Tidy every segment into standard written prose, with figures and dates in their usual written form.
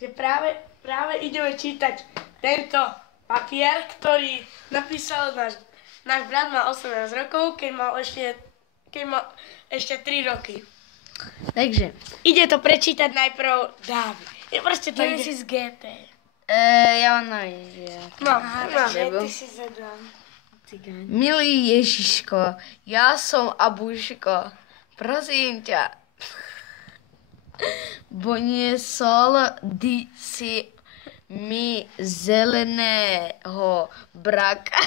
že práve ideme čítať tento papier, ktorý napísal náš brat, má 18 rokov, keď mal ešte 3 roky. Takže. Ide to prečítať najprv Dávid. Je proste to ide. Genesis GP. Ja vám neviem. No, Ty si zadám. Milý Ježiško, ja som Abuško. Prosím ťa. Doniesol si mi zeleného braka.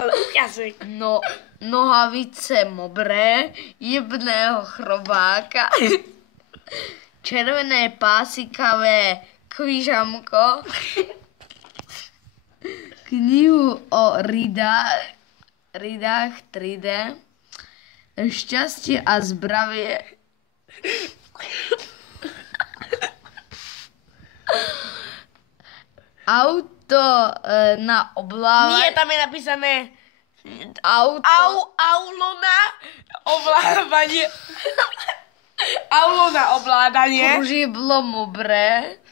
Ale ukazuj. No, nohavice mobré, jebného chrobáka, červené pásikavé kvížamko, knihu o ridách 3D, šťastie a zdravie, auto na oblávanie. Nie, tam je napísané Auto. aulo na ovládanie. Aulo na ovládanie. Kružidlo mobré.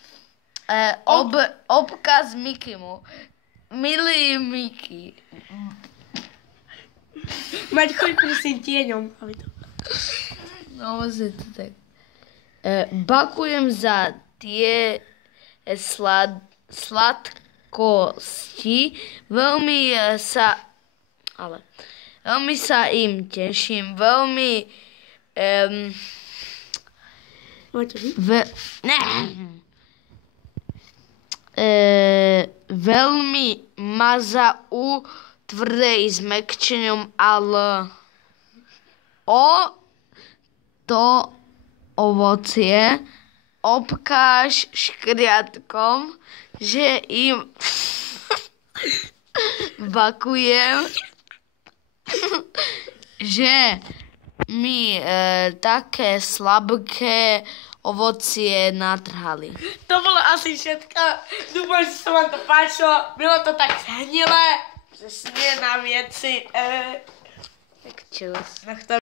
Obkaz Mikimu. Milý Miky. Mať choď prosím tieňom. No, je to tak. Bakujem za tie sladkosti. Veľmi sa im teším. Veľmi veľmi mazau tvrdej zmekčením, ale to ovocie obkáž škriatkom, že im bakujem, že mi také slabké ovocie natrhali. To bolo asi všetko. Dúfam, že sa vám to páčilo. Bylo to tak hnilé, že snie na vieci. Tak čus.